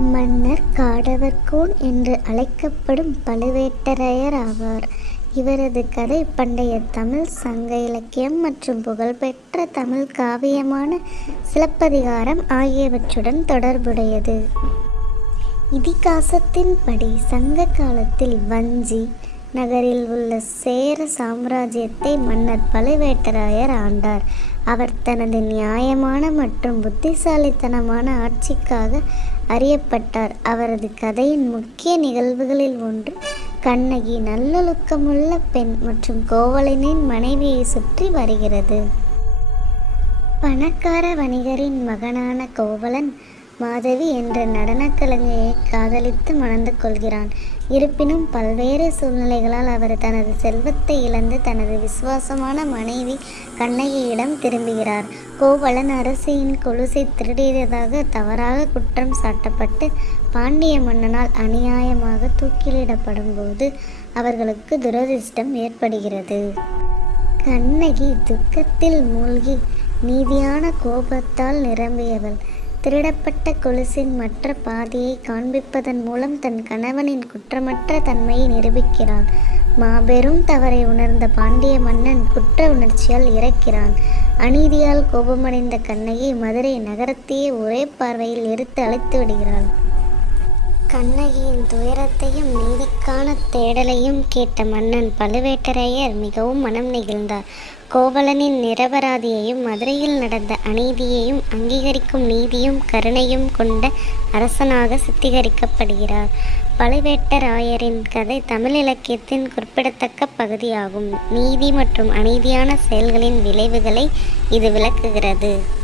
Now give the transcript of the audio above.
மன்னர் காடவர்கோன் என்று அழைக்கப்படும் பழுவேட்டரையர் ஆவார். இவரது கதை பண்டைய தமிழ் சங்க இலக்கியம் மற்றும் புகழ்பெற்ற தமிழ் காவியமான சிலப்பதிகாரம் ஆகியவற்றுடன் தொடர்புடையது. இதிகாசத்தின்படி சங்க காலத்தில் வஞ்சி நகரில் உள்ள சேர சாம்ராஜ்யத்தை மன்னர் பழுவேட்டரையர் ஆண்டார். அவர் தனது நியாயமான மற்றும் புத்திசாலித்தனமான ஆட்சிக்காக அறியப்பட்டார். அவரது கதையின் முக்கிய நிகழ்வுகளில் ஒன்று கண்ணகி நல்லொழுக்கமுள்ள பெண் மற்றும் கோவலனின் மனைவியை சுற்றி வருகிறது. பணக்கார வணிகரின் மகனான கோவலன் மாதவி என்ற நடனக் கலைஞரை காதலித்து மணந்து கொள்கிறான். இருப்பினும் பல்வேறு சூழ்நிலைகளால் அவர் தனது செல்வத்தை இழந்து தனது விசுவாசமான மனைவி கண்ணகியிடம் திரும்புகிறார். கோவலன் அரசியின் கொலுசை திருடியதாக தவறாக குற்றம் சாட்டப்பட்டு பாண்டிய மன்னனால் அநியாயமாக தூக்கிலிடப்படும் போது அவர்களுக்கு துரதிர்ஷ்டம் ஏற்படுகிறது. கண்ணகி துக்கத்தில் மூழ்கி நீதியான கோபத்தால் நிரம்பியவள் திருடப்பட்ட கொலுசின் மற்ற பாதியை காண்பிப்பதன் மூலம் தன் கணவனின் குற்றமற்ற தன்மையை நிரூபிக்கிறாள். மாபெரும் தவறை உணர்ந்த பாண்டிய மன்னன் குற்ற உணர்ச்சியால் இறக்கிறான். அநீதியால் கோபமடைந்த கண்ணகி மதுரை நகரத்தையே ஒரே பார்வையில் எரித்து அழித்து விடுகிறாள். கண்ணகியின் துயரத்தையும் நீதிக்கான தேடலையும் கேட்ட மன்னன் பழுவேட்டரையர் மிகவும் மனம் நெகிழ்ந்தார். கோவலனின் நிரபராதியையும் மதுரையில் நடந்த அநீதியையும் அங்கீகரிக்கும் நீதியும் கருணையும் கொண்ட அரசனாக சித்தரிக்கப்படுகிறார். பழுவேட்டராயரின் கதை தமிழ் இலக்கியத்தின் குறிப்பிடத்தக்க பகுதியாகும். நீதி மற்றும் அநீதியான செயல்களின் விளைவுகளை இது விளக்குகிறது.